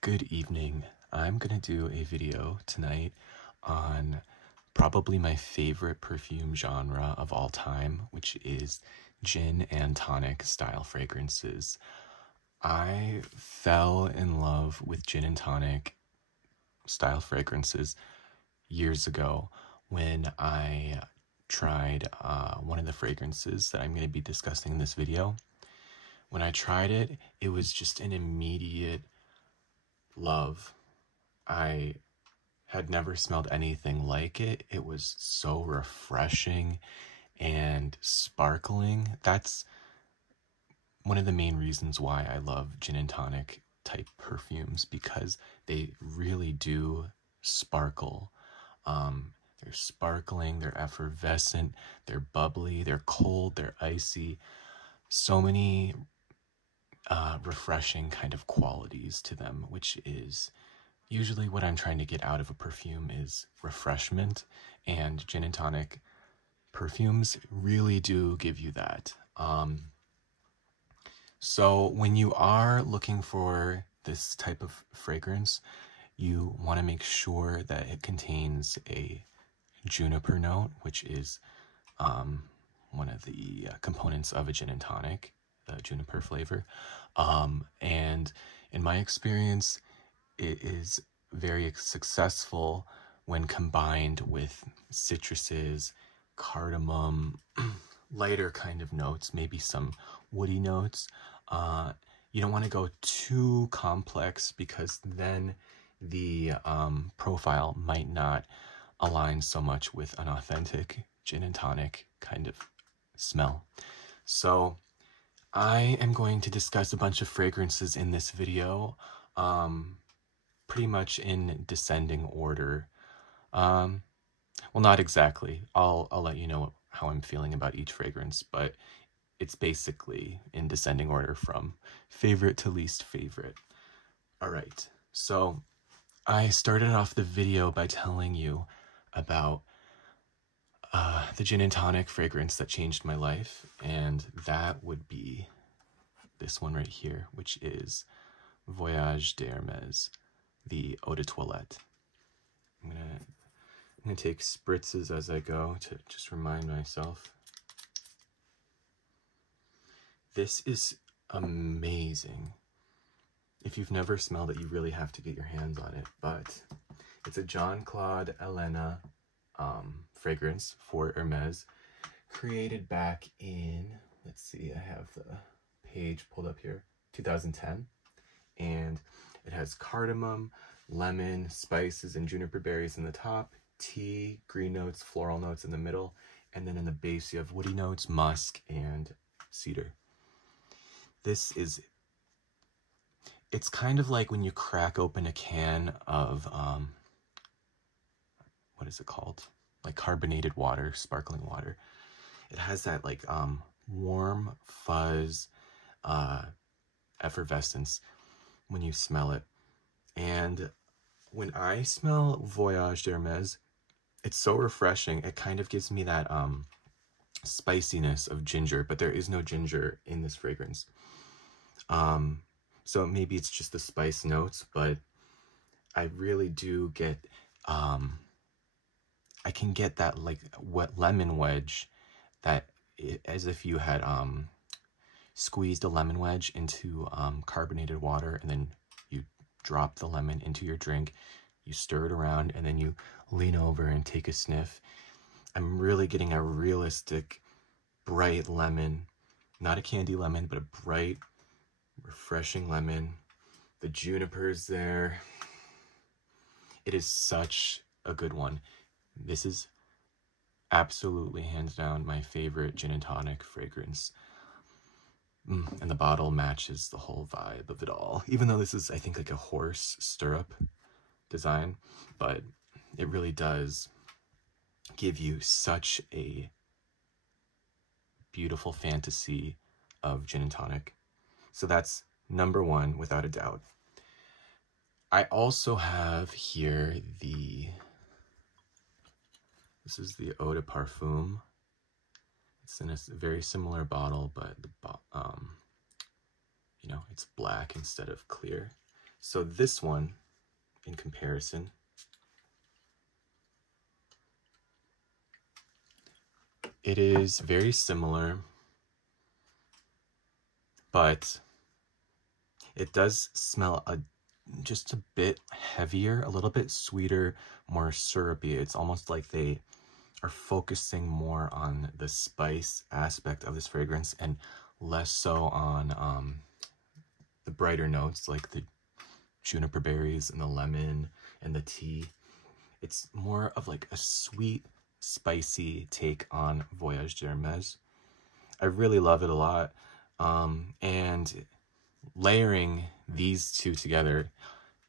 Good evening. I'm gonna do a video tonight on probably my favorite perfume genre of all time, which is gin and tonic style fragrances. I fell in love with gin and tonic style fragrances years ago when I tried one of the fragrances that I'm going to be discussing in this video. When I tried it, it was just an immediate love. I had never smelled anything like it. It was so refreshing and sparkling. That's one of the main reasons why I love gin and tonic type perfumes, because they really do sparkle. They're sparkling, they're effervescent, they're bubbly, they're cold, they're icy. So many refreshing kind of qualities to them, which is usually what I'm trying to get out of a perfume is refreshment, and gin and tonic perfumes really do give you that. So when you are looking for this type of fragrance, you want to make sure that it contains a juniper note, which is one of the components of a gin and tonic, the juniper flavor. And in my experience, it is very successful when combined with citruses, cardamom, lighter kind of notes, maybe some woody notes. You don't want to go too complex, because then the profile might not align so much with an authentic gin and tonic kind of smell. So I am going to discuss a bunch of fragrances in this video, pretty much in descending order. Well, not exactly. I'll let you know how I'm feeling about each fragrance, but it's basically in descending order from favorite to least favorite. All right, so I started off the video by telling you about the gin and tonic fragrance that changed my life, and that would be this one right here, which is Voyage d'Hermès, the Eau de Toilette. I'm gonna take spritzes as I go to just remind myself. This is amazing. If you've never smelled it, you really have to get your hands on it, but it's a Jean-Claude Elena fragrance for Hermès, created back in, let's see, I have the page pulled up here, 2010, and it has cardamom, lemon, spices, and juniper berries in the top, tea, green notes, floral notes in the middle, and then in the base you have woody notes, musk, and cedar. This is, it's kind of like when you crack open a can of, what is it called? Like carbonated water, sparkling water. It has that like warm fuzz, effervescence when you smell it. And when I smell Voyage d'Hermès, it's so refreshing. It kind of gives me that spiciness of ginger, but there is no ginger in this fragrance. So maybe it's just the spice notes, but I really do get, I can get that like wet lemon wedge, that as if you had squeezed a lemon wedge into carbonated water, and then you drop the lemon into your drink, you stir it around, and then you lean over and take a sniff. I'm really getting a realistic, bright lemon, not a candy lemon, but a bright, refreshing lemon. The juniper's there. It is such a good one. This is absolutely, hands down, my favorite gin and tonic fragrance. And the bottle matches the whole vibe of it all. Even though this is, I think, like a horse stirrup design, but it really does give you such a beautiful fantasy of gin and tonic. So that's number one, without a doubt. I also have here this is the Eau de Parfum. It's in a very similar bottle, but the you know, it's black instead of clear. So this one, in comparison, it is very similar, but it does smell just a bit heavier, a little bit sweeter, more syrupy. It's almost like they are focusing more on the spice aspect of this fragrance and less so on the brighter notes like the juniper berries and the lemon and the tea. It's more of like a sweet, spicy take on Voyage d'Hermès. I really love it a lot. And layering these two together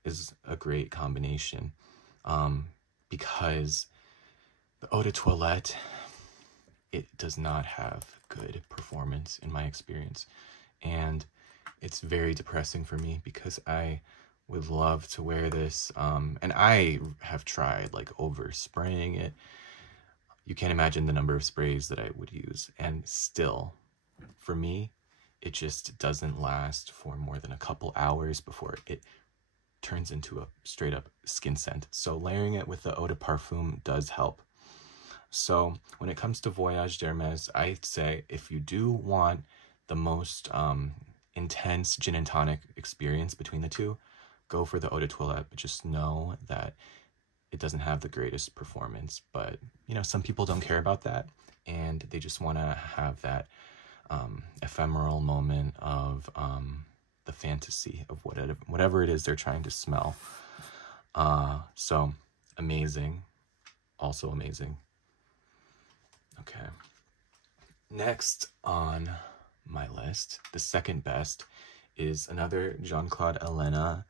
is a great combination, because the eau de toilette, it does not have good performance in my experience. And it's very depressing for me because I would love to wear this. And I have tried like over spraying it. You can't imagine the number of sprays that I would use. And still, for me, it just doesn't last for more than a couple hours before it turns into a straight up skin scent. So layering it with the eau de parfum does help. So when it comes to Voyage d'Hermès, I'd say if you do want the most intense gin and tonic experience between the two, go for the eau de toilette, but just know that it doesn't have the greatest performance. But, you know, some people don't care about that, and they just want to have that ephemeral moment of the fantasy of whatever it is they're trying to smell. So amazing, also amazing. Okay, next on my list, the second best, is another Jean-Claude Ellena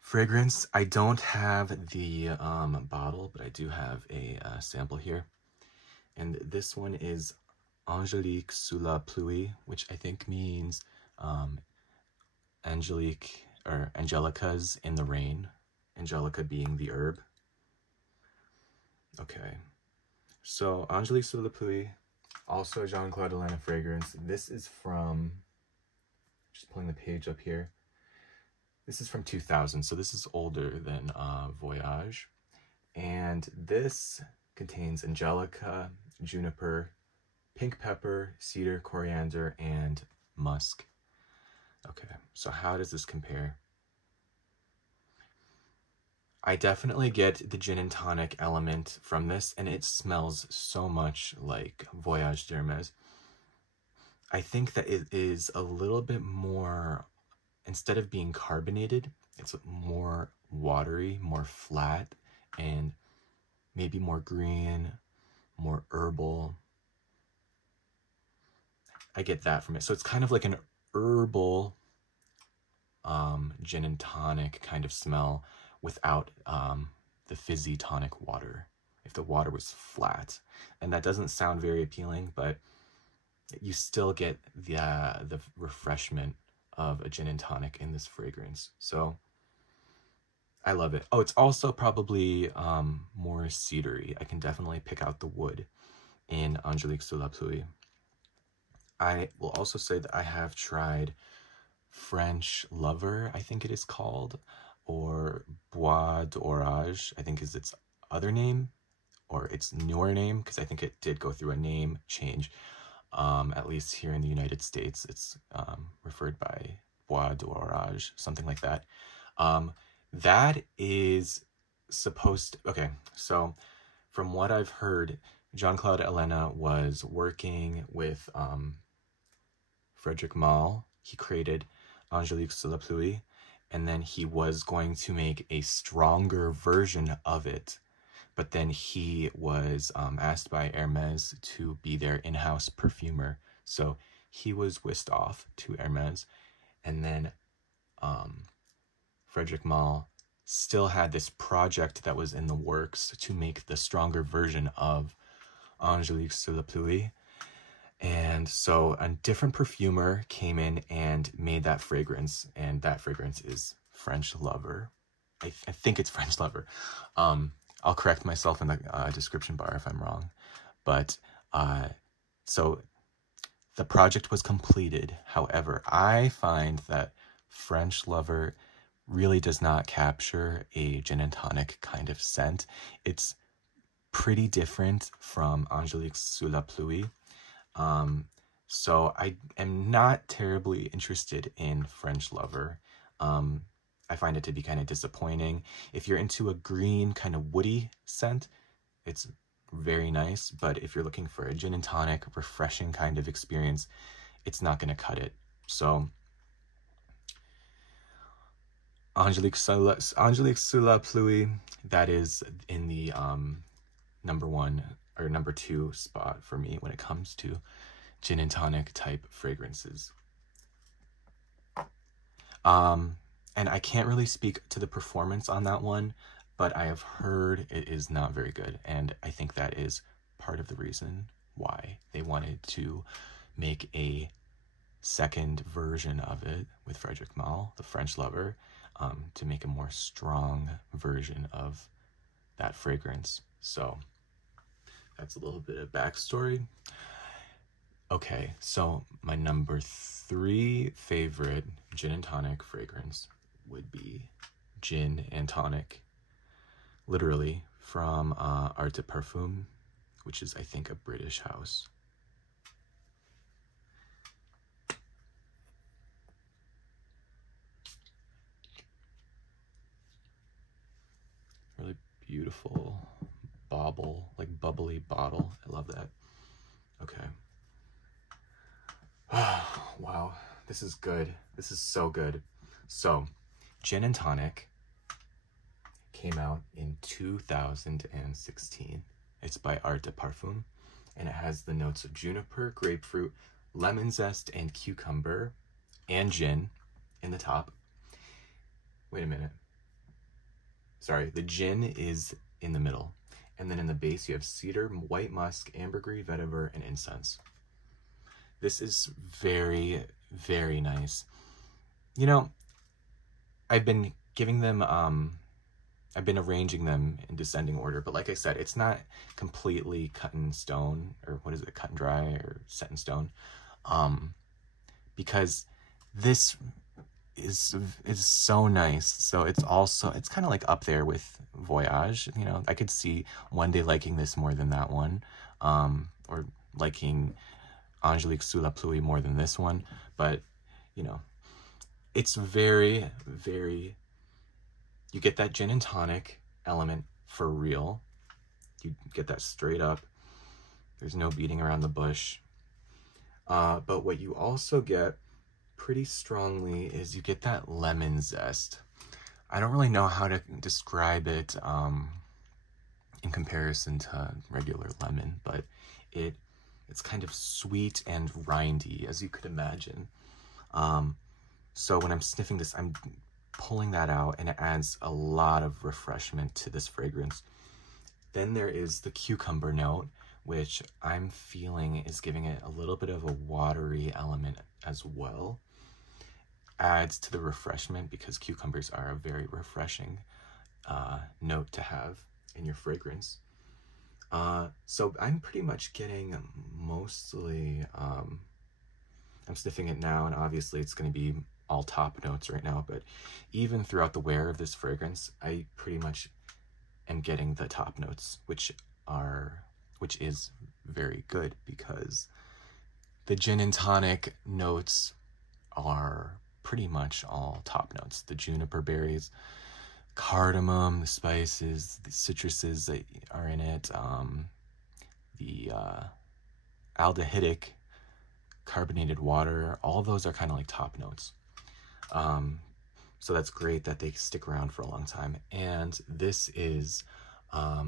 fragrance. I don't have the bottle, but I do have a sample here. And this one is Angeliques sous la pluie, which I think means Angelique or Angelicas in the rain. Angelica being the herb. Okay. So, Angeliques sous la pluie, also a Jean-Claude Ellena fragrance. This is from, just pulling the page up here. This is from 2000, so this is older than Voyage. And this contains Angelica, juniper, pink pepper, cedar, coriander, and musk. Okay, so how does this compare? I definitely get the gin and tonic element from this, and it smells so much like Voyage d'Hermès. I think that it is a little bit more, instead of being carbonated, it's more watery, more flat, and maybe more green, more herbal. I get that from it. So it's kind of like an herbal gin and tonic kind of smell without the fizzy tonic water, if the water was flat. And that doesn't sound very appealing, but you still get the refreshment of a gin and tonic in this fragrance. So I love it. Oh, it's also probably more cedary. I can definitely pick out the wood in Angeliques sous la pluie. I will also say that I have tried French Lover, I think it is called, or Bois d'Orage, I think is its other name, or its newer name, because I think it did go through a name change. At least here in the United States, it's referred by Bois d'Orage, something like that. That is supposed to, okay, so from what I've heard, Jean-Claude Ellena was working with Frédéric Malle. He created Angeliques sous la pluie, and then he was going to make a stronger version of it, but then he was asked by Hermès to be their in-house perfumer, so he was whisked off to Hermès, and then Frédéric Malle still had this project that was in the works to make the stronger version of Angeliques sous la pluie. And so a different perfumer came in and made that fragrance, and that fragrance is French Lover. I think it's French Lover. I'll correct myself in the description bar if I'm wrong. But so the project was completed. However, I find that French Lover really does not capture a gin and tonic kind of scent. It's pretty different from Angeliques Sous la Pluie. So I am not terribly interested in French Lover. I find it to be kind of disappointing. If you're into a green kind of woody scent, it's very nice. But if you're looking for a gin and tonic, refreshing kind of experience, it's not going to cut it. So Angeliques Sous la Pluie, that is in the number 1 or number 2 spot for me when it comes to gin and tonic type fragrances. And I can't really speak to the performance on that one, but I have heard it is not very good, and I think that is part of the reason why they wanted to make a second version of it with Frederic Malle, the French Lover, to make a more strong version of that fragrance. So that's a little bit of backstory. Okay, so my number 3 favorite gin and tonic fragrance would be Gin and Tonic, literally from Untitled Parfums, which is, I think, a British house. Really beautiful bauble, like bubbly bottle. I love that. Okay. Wow, this is good. This is so good. So, Gin and Tonic came out in 2016. It's by Art de Parfum, and it has the notes of juniper, grapefruit, lemon zest, and cucumber, and gin in the top. Wait a minute. Sorry, the gin is in the middle. And then in the base, you have cedar, white musk, ambergris, vetiver, and incense. This is very, very nice. You know, I've been giving them, I've been arranging them in descending order, but like I said, it's not completely cut in stone, or what is it, cut and dry, or set in stone, because this is so nice. So it's also, it's kind of like up there with Voyage. You know, I could see one day liking this more than that one, or liking Angeliques Sous la Pluie more than this one, but you know, it's very, very, you get that gin and tonic element for real. You get that straight up. There's no beating around the bush. But what you also get pretty strongly is you get that lemon zest. I don't really know how to describe it in comparison to regular lemon, but it's kind of sweet and rindy, as you could imagine. So when I'm sniffing this, I'm pulling that out, and it adds a lot of refreshment to this fragrance. Then there is the cucumber note, which I'm feeling is giving it a little bit of a watery element as well. Adds to the refreshment, because cucumbers are a very refreshing note to have in your fragrance. So I'm pretty much getting mostly, I'm sniffing it now, and obviously it's going to be all top notes right now, but even throughout the wear of this fragrance, I pretty much am getting the top notes, which is very good, because the gin and tonic notes are pretty much all top notes. The juniper berries, cardamom, the spices, the citruses that are in it, the aldehydic carbonated water, all of those are kind of like top notes. So that's great that they stick around for a long time. And this is a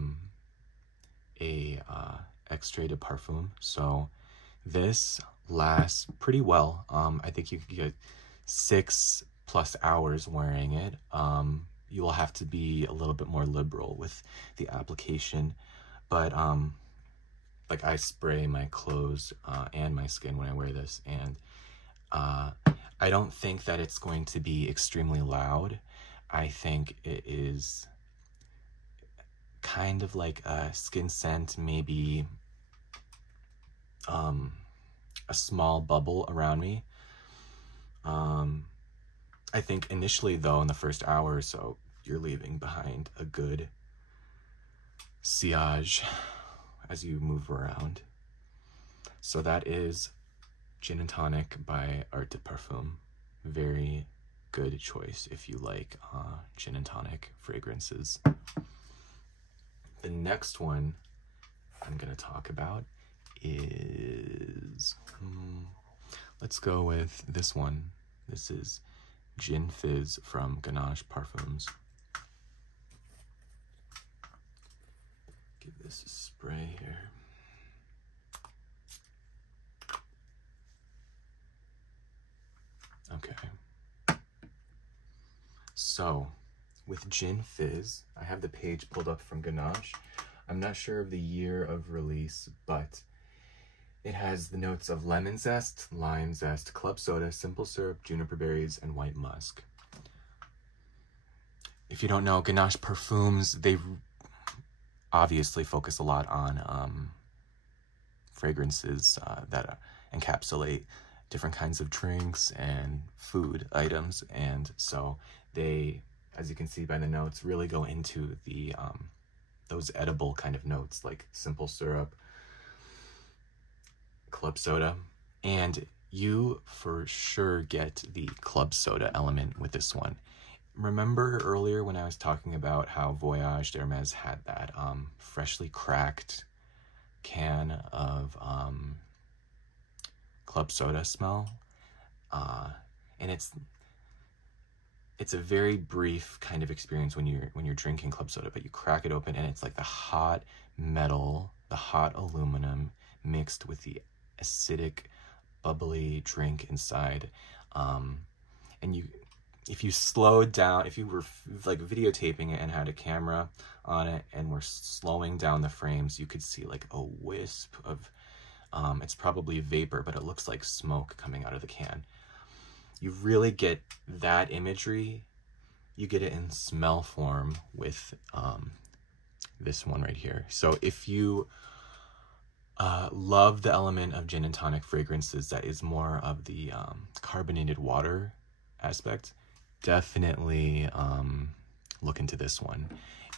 extrait de parfum, so this lasts pretty well. I think you could get 6+ hours wearing it. You will have to be a little bit more liberal with the application, but like I spray my clothes and my skin when I wear this, and I don't think that it's going to be extremely loud. I think it is kind of like a skin scent, maybe a small bubble around me. I think initially though, in the first hour or so, you're leaving behind a good sillage as you move around. So that is Gin and Tonic by Art de Parfum. Very good choice if you like gin and tonic fragrances. The next one I'm going to talk about is, let's go with this one. This is Gin Fizz from Ganache Parfums. Give this a spray here. Okay. So, with Gin Fizz, I have the page pulled up from Ganache. I'm not sure of the year of release, but it has the notes of lemon zest, lime zest, club soda, simple syrup, juniper berries, and white musk. If you don't know, Ganache Parfums, they obviously focus a lot on fragrances that encapsulate different kinds of drinks and food items, and so they, as you can see by the notes, really go into the those edible kind of notes like simple syrup, club soda, and you for sure get the club soda element with this one. Remember earlier when I was talking about how Voyage d'Hermès had that freshly cracked can of club soda smell? And it's a very brief kind of experience when you're drinking club soda, but you crack it open and it's like the hot metal, the hot aluminum mixed with the acidic, bubbly drink inside. And if you slowed down, if you were like videotaping it and had a camera on it and were slowing down the frames, you could see like a wisp of, it's probably vapor, but it looks like smoke coming out of the can. You really get that imagery. You get it in smell form with this one right here. So if you love the element of gin and tonic fragrances that is more of the carbonated water aspect, definitely look into this one.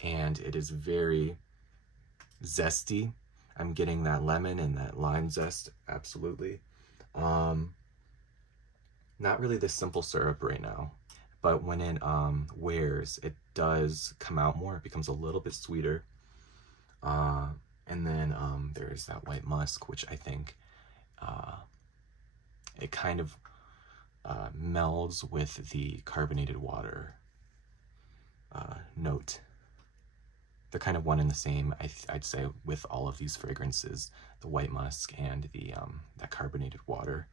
And it is very zesty. I'm getting that lemon and that lime zest, absolutely. Not really the simple syrup right now, but when it wears, it does come out more. It becomes a little bit sweeter. And then there's that white musk, which I think it kind of melds with the carbonated water note. They're kind of one and the same, I'd say, with all of these fragrances, the white musk and the that carbonated water.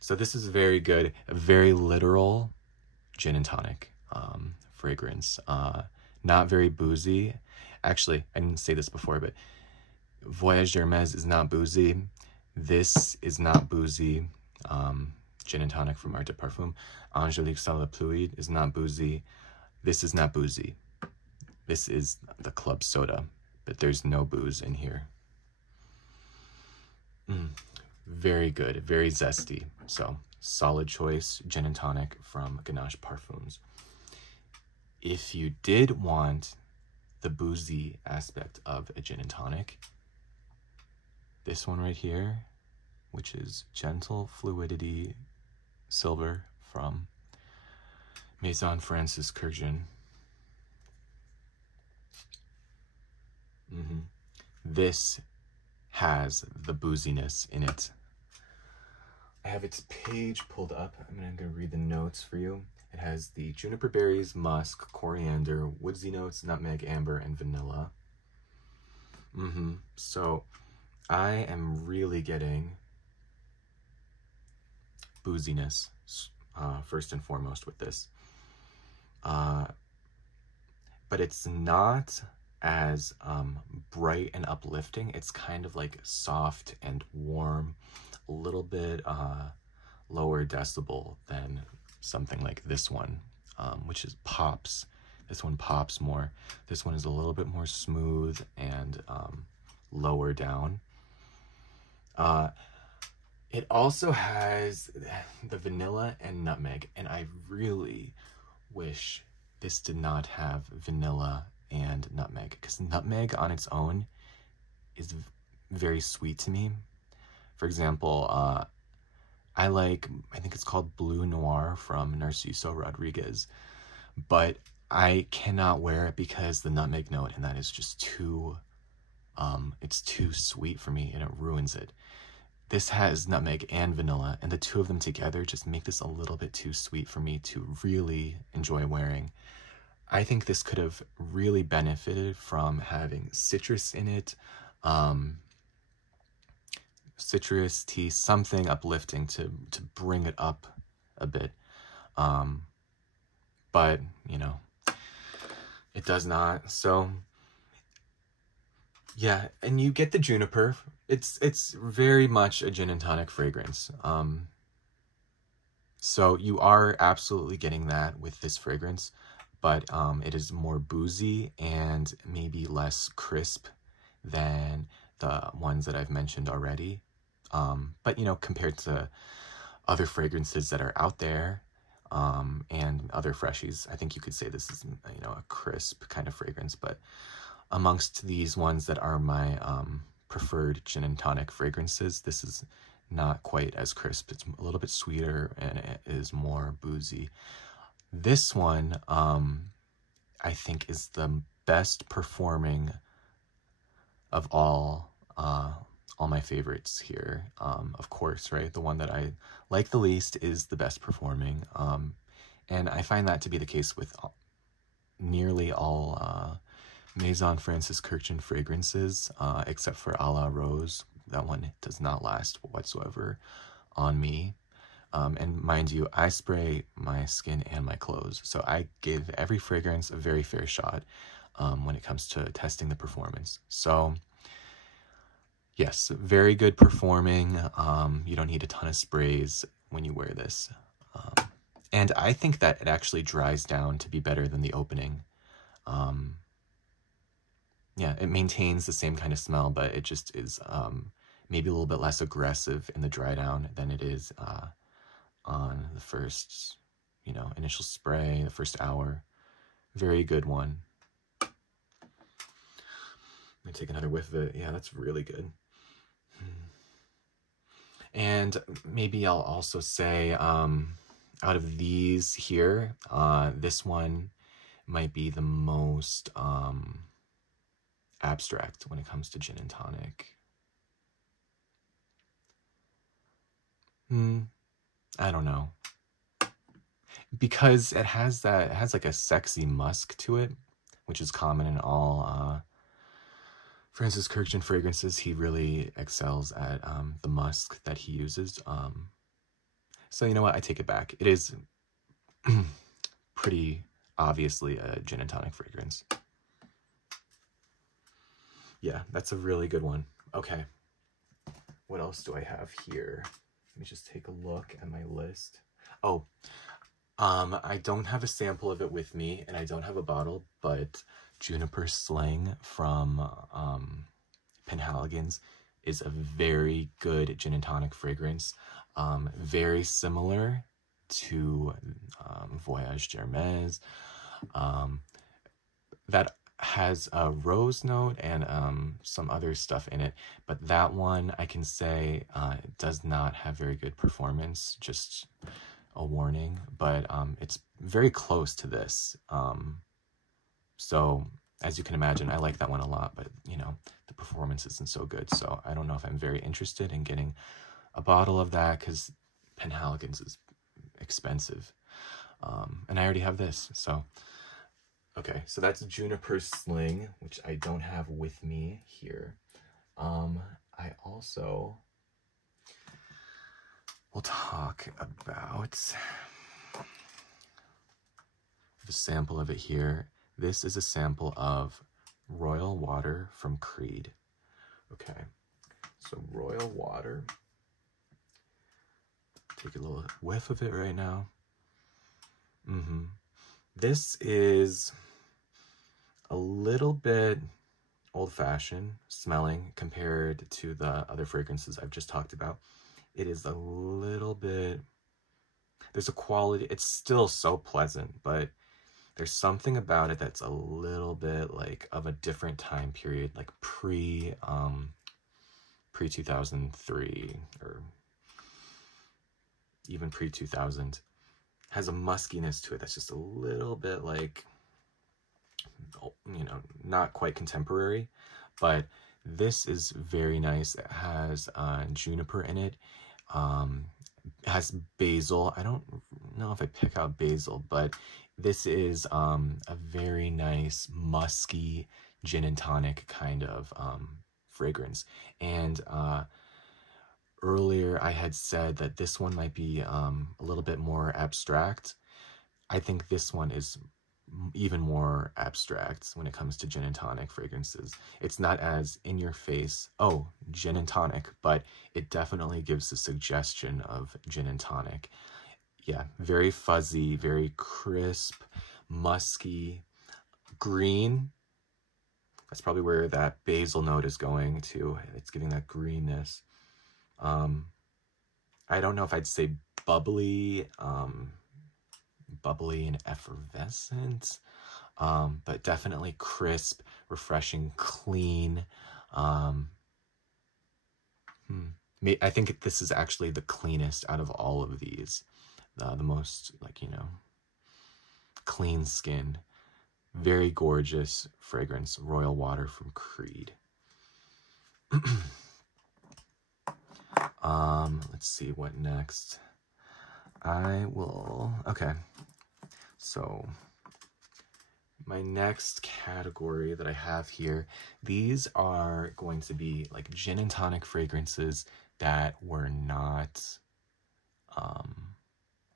So this is very good, a very literal gin and tonic fragrance. Not very boozy. Actually, I didn't say this before, but Voyage d'Hermès is not boozy. This is not boozy. Gin and tonic from Art de Parfum. Angeliques Pluie is not boozy. This is not boozy. This is the club soda, but there's no booze in here. Very good, very zesty. So, solid choice, gin and tonic from Ganache Parfums. If you did want the boozy aspect of a gin and tonic, this one right here, which is Gentle Fluidity Silver from Maison Francis Kurkdjian. This has the booziness in it. I have its page pulled up. I'm going to read the notes for you. It has the juniper berries, musk, coriander, woodsy notes, nutmeg, amber, and vanilla. So I am really getting booziness first and foremost with this. But it's not as bright and uplifting. It's kind of like soft and warm, a little bit lower decibel than something like this one, which is pops. This one pops more. This one is a little bit more smooth and lower down. It also has the vanilla and nutmeg, and I really wish this did not have vanilla and nutmeg, because nutmeg on its own is very sweet to me. For example, I think it's called Blue Noir from Narciso Rodriguez, but I cannot wear it because the nutmeg note in that is just too, it's too sweet for me and it ruins it. This has nutmeg and vanilla, and the two of them together just make this a little bit too sweet for me to really enjoy wearing. I think this could have really benefited from having citrus in it, citrus tea, something uplifting to bring it up a bit. But, you know, it does not. So, yeah, and you get the juniper. It's very much a gin and tonic fragrance. So you are absolutely getting that with this fragrance, but it is more boozy and maybe less crisp than the ones that I've mentioned already. But, you know, compared to other fragrances that are out there, and other freshies, I think you could say this is, you know, a crisp kind of fragrance. But amongst these ones that are my preferred gin and tonic fragrances, this is not quite as crisp. It's a little bit sweeter and it is more boozy. This one, I think, is the best performing of all my favorites here. Of course, right? The one that I like the least is the best performing. And I find that to be the case with nearly all Maison Francis Kurkdjian fragrances, except for A La Rose. That one does not last whatsoever on me. And mind you, I spray my skin and my clothes, so I give every fragrance a very fair shot when it comes to testing the performance. So yes, very good performing. You don't need a ton of sprays when you wear this. And I think that it actually dries down to be better than the opening. Yeah, it maintains the same kind of smell, but it just is maybe a little bit less aggressive in the dry down than it is on the first, you know, initial spray, the first hour. Very good one. Let me take another whiff of it. Yeah, that's really good. And maybe I'll also say, out of these here, this one might be the most abstract when it comes to gin and tonic. I don't know. Because it has like a sexy musk to it, which is common in all Francis Kurkdjian fragrances. He really excels at the musk that he uses. So you know what? I take it back. It is pretty obviously a gin and tonic fragrance. Yeah, that's a really good one. Okay. What else do I have here? Let me just take a look at my list. Oh, I don't have a sample of it with me, and I don't have a bottle, but Juniper Sling from Penhaligon's is a very good gin and tonic fragrance. Very similar to Voyage d'Hermès. That has a rose note and some other stuff in it, but that one I can say it does not have very good performance, just a warning, but it's very close to this. So as you can imagine, I like that one a lot, but you know, the performance isn't so good, so I don't know if I'm very interested in getting a bottle of that because Penhaligon's is expensive, and I already have this. So okay, so that's Juniper Sling, which I don't have with me here. I also will talk about the sample of it here. This is a sample of Royal Water from Creed. Okay, so Royal Water. Take a little whiff of it right now. This is a little bit old-fashioned smelling compared to the other fragrances I've just talked about. it is a little bit, there's a quality, it's still so pleasant, but there's something about it that's a little bit like of a different time period, like pre 2003 or even pre 2000. Has a muskiness to it that's just a little bit like, you know, not quite contemporary, but this is very nice. It has juniper in it. Has basil. I don't know if I pick out basil, but this is a very nice musky gin and tonic kind of fragrance. And earlier I had said that this one might be a little bit more abstract. I think this one is even more abstract when it comes to gin and tonic fragrances. It's not as in your face, oh, gin and tonic, but it definitely gives a suggestion of gin and tonic. Yeah, very fuzzy, very crisp, musky, green. That's probably where that basil note is going to. It's giving that greenness. I don't know if I'd say bubbly, bubbly and effervescent, but definitely crisp, refreshing, clean. I think this is actually the cleanest out of all of these. The most, like, you know, clean skin. Very gorgeous fragrance. Royal Water from Creed. Let's see what next. Okay. So my next category that I have here, these are going to be like gin and tonic fragrances that were not,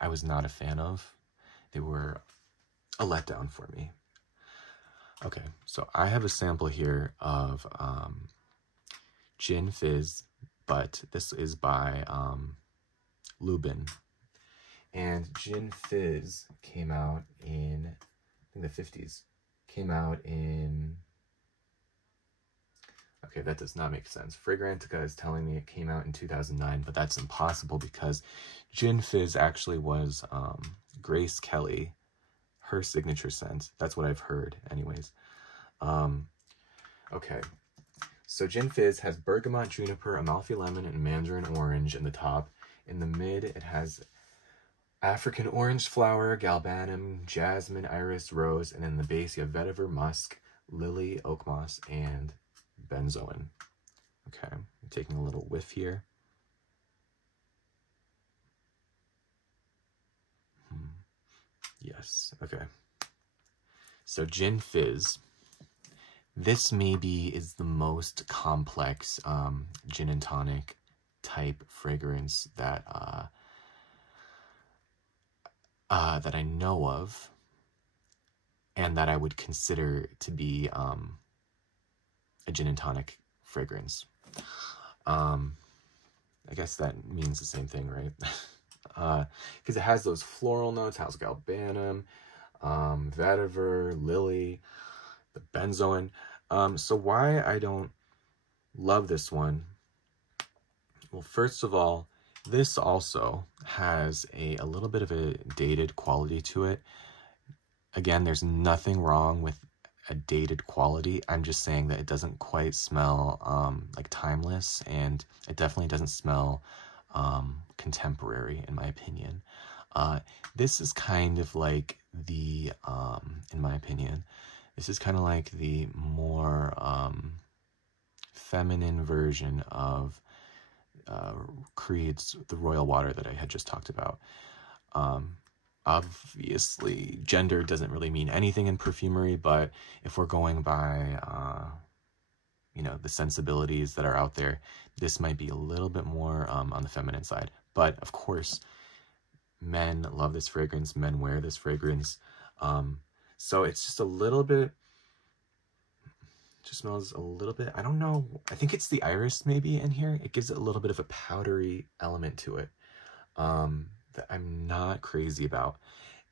I was not a fan of. They were a letdown for me. Okay, so I have a sample here of Gin Fizz, but this is by Lubin. And Gin Fizz came out in, I think, the 50s. Came out in, okay, that does not make sense. Fragrantica is telling me it came out in 2009, but that's impossible because Gin Fizz actually was Grace Kelly, her signature scent. That's what I've heard anyways. Okay, so Gin Fizz has bergamot, juniper, Amalfi lemon, and mandarin orange in the top. In the mid, it has African orange flower, galbanum, jasmine, iris, rose, and in the base you have vetiver, musk, lily, oak moss, and benzoin. Okay, I'm taking a little whiff here. Yes, okay. So Gin Fizz, this maybe is the most complex gin and tonic type fragrance that that I know of, and that I would consider to be a gin and tonic fragrance. I guess that means the same thing, right? Because it has those floral notes, house galbanum, vetiver, lily, the benzoin. So why I don't love this one? Well, first of all, this also has a little bit of a dated quality to it. Again, there's nothing wrong with a dated quality. I'm just saying that it doesn't quite smell like timeless, and it definitely doesn't smell contemporary, in my opinion. This is kind of like the, in my opinion, this is kind of like the more feminine version of Creed's The Royal Water that I had just talked about. Obviously, gender doesn't really mean anything in perfumery, but if we're going by, you know, the sensibilities that are out there, this might be a little bit more on the feminine side. But of course, men love this fragrance, men wear this fragrance. So it's just a little bit, just smells a little bit, I don't know, I think it's the iris maybe in here. It gives it a little bit of a powdery element to it that I'm not crazy about.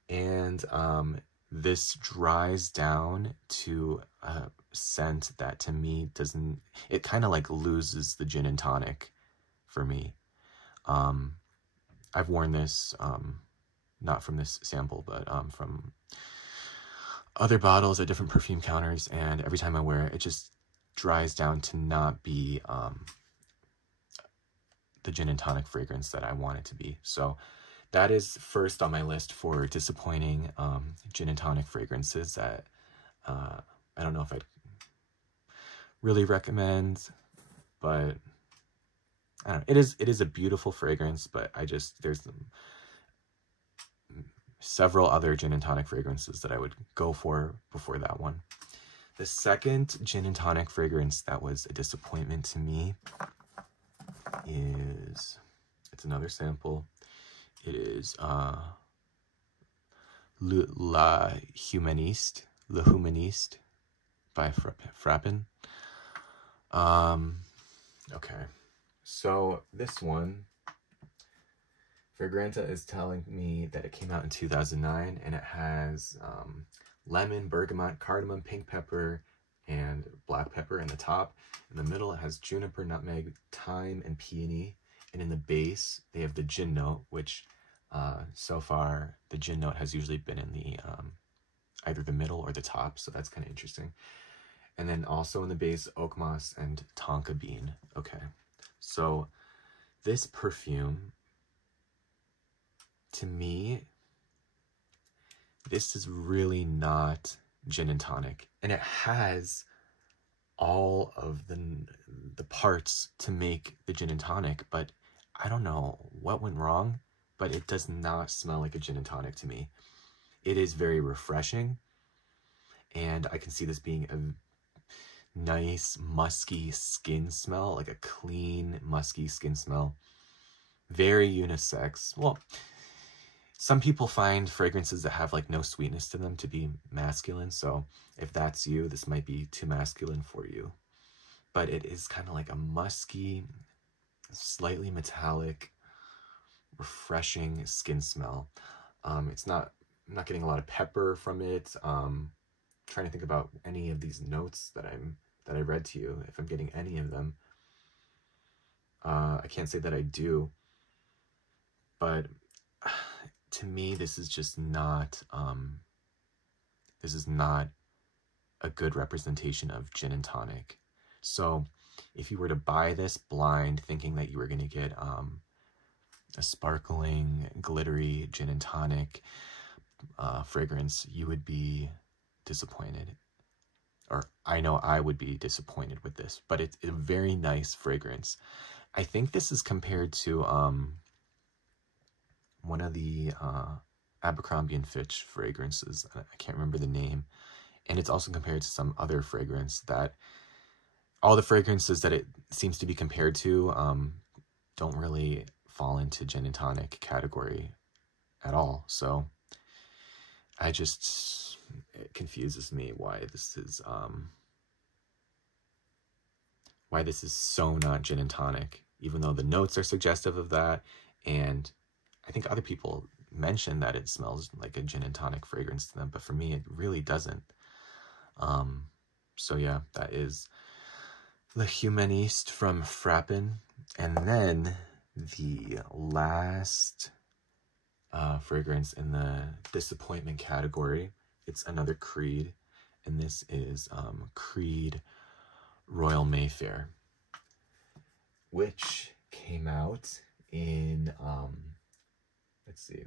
And this dries down to a scent that to me doesn't, it kind of like loses the gin and tonic for me. I've worn this, not from this sample, but from other bottles at different perfume counters, and every time I wear it, it just dries down to not be the gin and tonic fragrance that I want it to be. So that is first on my list for disappointing gin and tonic fragrances that I don't know if I'd really recommend, but I don't know. It is a beautiful fragrance, but there's several other gin and tonic fragrances that I would go for before that one. The second gin and tonic fragrance that was a disappointment to me it's another sample. It is La Humaniste by Frappin. Okay, so this one, Fragranta is telling me that it came out in 2009, and it has lemon, bergamot, cardamom, pink pepper, and black pepper in the top. In the middle, it has juniper, nutmeg, thyme, and peony. And in the base, they have the gin note, which so far, the gin note has usually been in the either the middle or the top, so that's kind of interesting. And then also in the base, oak moss and tonka bean. Okay, so this perfume, to me, this is really not gin and tonic, and it has all of the parts to make the gin and tonic, but I don't know what went wrong, but it does not smell like a gin and tonic to me. It is very refreshing, and I can see this being a nice musky skin smell, like a clean musky skin smell. Very unisex. Well, some people find fragrances that have like no sweetness to them to be masculine, so if that's you, this might be too masculine for you. But it is kind of like a musky, slightly metallic, refreshing skin smell. I'm not getting a lot of pepper from it. Trying to think about any of these notes that I read to you, if I'm getting any of them. I can't say that I do, but to me, this is just not, this is not a good representation of gin and tonic. So if you were to buy this blind thinking that you were going to get a sparkling, glittery gin and tonic fragrance, you would be disappointed. Or I know I would be disappointed with this, but it's a very nice fragrance. I think this is compared to one of the Abercrombie & Fitch fragrances. I can't remember the name. And it's also compared to some other fragrance that all the fragrances that it seems to be compared to don't really fall into gin and tonic category at all. So it confuses me why this is so not gin and tonic, even though the notes are suggestive of that. And I think other people mention that it smells like a gin and tonic fragrance to them, but for me, it really doesn't. So yeah, that is Le Humaniste from Frappin. And then the last fragrance in the disappointment category, it's another Creed, and this is Creed Royal Mayfair, which came out in, let's see,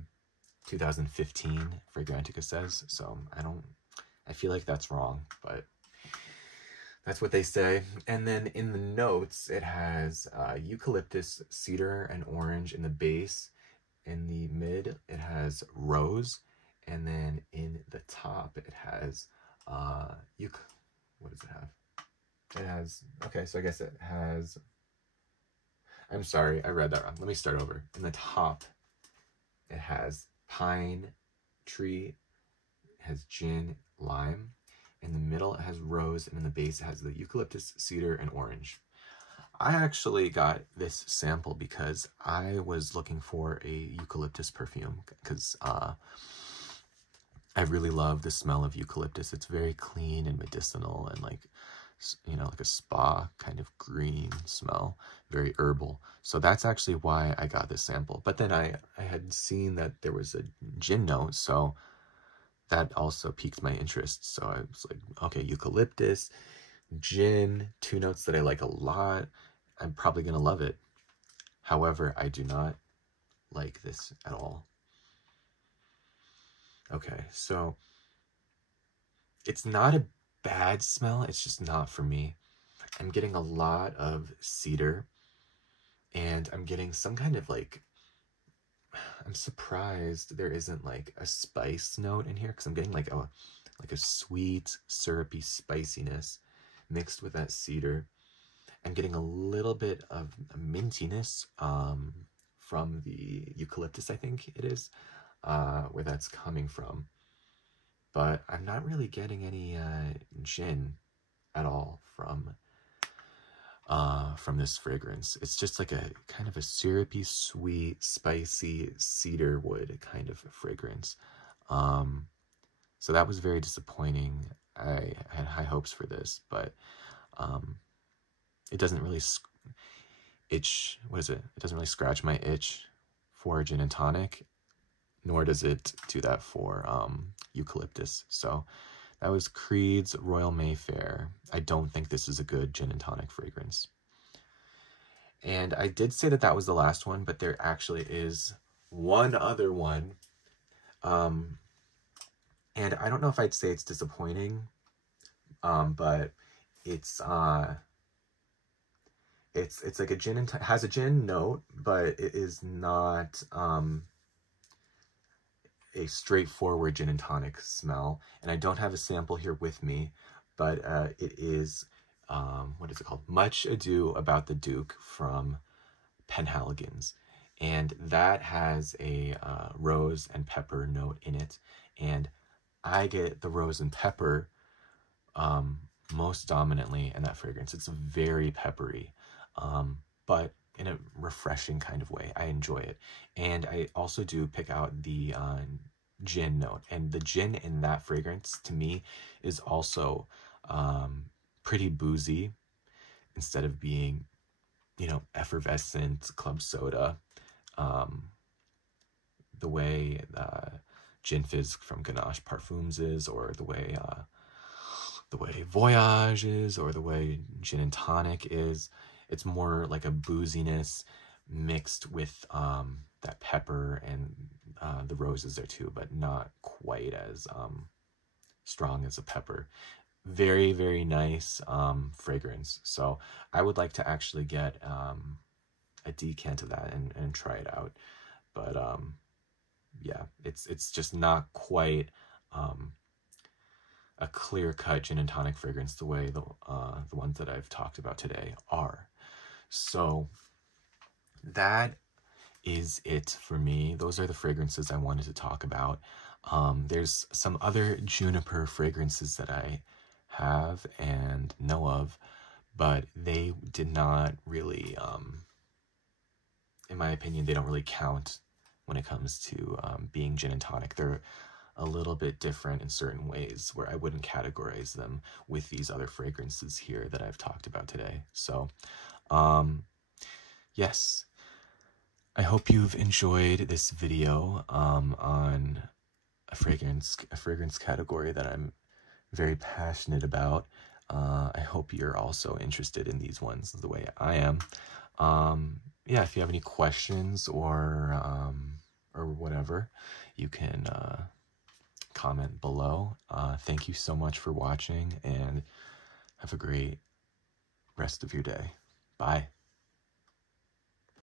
2015, Fragrantica says, so I feel like that's wrong, but that's what they say. And then in the notes, it has eucalyptus, cedar, and orange in the base. In the mid, it has rose, and then in the top, it has what does it have? It has, okay, so I guess it has, I'm sorry, I read that wrong. Let me start over. In the top, it has pine, tree, it has gin, lime. In the middle, it has rose, and in the base, it has the eucalyptus, cedar, and orange. I actually got this sample because I was looking for a eucalyptus perfume, because I really love the smell of eucalyptus. It's very clean and medicinal and like you know, like a spa kind of green smell, very herbal. So that's actually why I got this sample. But then I had seen that there was a gin note, so that also piqued my interest. So I was like, okay, eucalyptus, gin, two notes that I like a lot. I'm probably gonna love it. However, I do not like this at all. Okay, so it's not a bad smell, it's just not for me. I'm getting a lot of cedar, and I'm getting some kind of like, I'm surprised there isn't like a spice note in here, because I'm getting like a sweet, syrupy spiciness mixed with that cedar. I'm getting a little bit of mintiness from the eucalyptus, I think it is, where that's coming from. But I'm not really getting any gin at all from this fragrance. It's just like a kind of a syrupy, sweet, spicy cedar wood kind of fragrance. So that was very disappointing. I had high hopes for this, but it doesn't really itch. What is it? It doesn't really scratch my itch for gin and tonic, nor does it do that for eucalyptus. So that was Creed's Royal Mayfair. I don't think this is a good gin and tonic fragrance. And I did say that that was the last one, but there actually is one other one. And I don't know if I'd say it's disappointing, but it's like a gin and has a gin note, but it is not a straightforward gin and tonic smell. And I don't have a sample here with me, but it is what is it called? Much Ado About the Duke from Penhaligon's, and that has a rose and pepper note in it, and I get the rose and pepper most dominantly in that fragrance. It's very peppery, but in a refreshing kind of way. I enjoy it. And I also do pick out the gin note, and the gin in that fragrance to me is also pretty boozy instead of being, you know, effervescent club soda. The way Gin Fizz from Ganache Parfums is, or the way Voyage is, or the way gin and tonic is. It's more like a booziness mixed with that pepper, and the roses there too, but not quite as strong as a pepper. Very, very nice fragrance. So I would like to actually get a decant of that and try it out. But yeah, it's just not quite a clear-cut gin and tonic fragrance the way the ones that I've talked about today are. So that is it for me. Those are the fragrances I wanted to talk about. There's some other juniper fragrances that I have and know of, but they did not really, in my opinion, they don't really count when it comes to being gin and tonic. They're a little bit different in certain ways where I wouldn't categorize them with these other fragrances here that I've talked about today. So, yes, I hope you've enjoyed this video on a fragrance category that I'm very passionate about. I hope you're also interested in these ones the way I am. Yeah, if you have any questions or whatever, you can comment below. Thank you so much for watching, and have a great rest of your day. Bye.